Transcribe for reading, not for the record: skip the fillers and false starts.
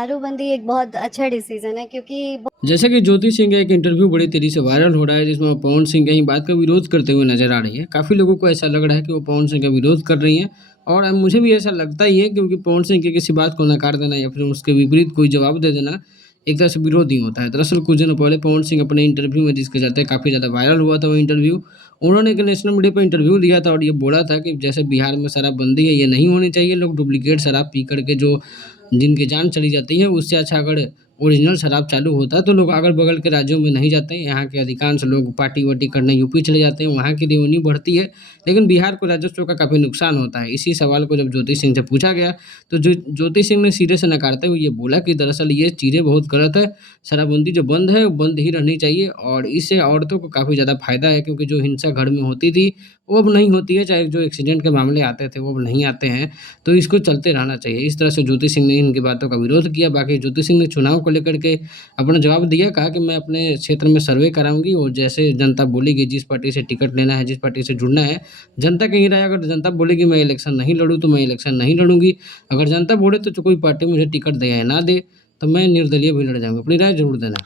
दारूबंदी एक बहुत अच्छा डिसीज़न है क्योंकि जैसे कि ज्योति सिंह का एक इंटरव्यू बड़ी तेजी से वायरल हो रहा है जिसमें वो पवन सिंह की बात का विरोध करते हुए नजर आ रही है। काफ़ी लोगों को ऐसा लग रहा है कि वो पवन सिंह का विरोध कर रही हैं और मुझे भी ऐसा लगता ही है क्योंकि पवन सिंह की किसी बात को नकार देना या फिर उसके विपरीत कोई जवाब दे देना एक तरह से विरोध ही होता है। दरअसल कुछ दिनों पहले पवन सिंह अपने इंटरव्यू में जिसके चलते काफ़ी ज़्यादा वायरल हुआ था वो इंटरव्यू, उन्होंने एक नेशनल मीडिया पर इंटरव्यू दिया था और ये बोला था कि जैसे बिहार में शराबबंदी है ये नहीं होनी चाहिए। लोग डुप्लीकेट शराब पी करके जो जिनकी जान चली जाती है उससे अच्छा अगर ओरिजिनल शराब चालू होता है तो लोग अगल-बगल के राज्यों में नहीं जाते हैं। यहाँ के अधिकांश लोग पार्टी-वार्टी करने यूपी चले जाते हैं, वहाँ की रेवेन्यू बढ़ती है, लेकिन बिहार को राजस्व का काफ़ी नुकसान होता है। इसी सवाल को जब ज्योति सिंह से पूछा गया, तो ज्योति सिंह ने सिरे से नकारते हुए ये बोला कि दरअसल ये चीज़ें बहुत गलत है, शराबबंदी जो बंद है, वो बंद ही रहनी चाहिए और इससे औरतों को काफ़ी ज़्यादा फ़ायदा है क्योंकि जो हिंसा घर में होती थी, वो अब नहीं होती है, चाहे जो एक्सीडेंट के मामले आते थे, वो अब नहीं आते हैं, तो इसको चलते रहना चाहिए। इस तरह से ज्योति सिंह ने इनकी बातों का विरोध किया। बाकी ज्योति सिंह ने चुनाव को लेकर के अपना जवाब दिया, कहा कि मैं अपने क्षेत्र में सर्वे कराऊँगी और जैसे जनता बोलेगी जिस पार्टी से टिकट लेना है, जिस पार्टी से जुड़ना है, जनता की ही राय अगर जनता बोलेगी मैं इलेक्शन नहीं लड़ूँ, तो मैं इलेक्शन नहीं लड़ूँगी। अगर जनता बोले तो कोई पार्टी मुझे टिकट दे या ना दे, तो मैं निर्दलीय भी लड़ जाऊँगी। अपनी राय ज़रूर देना।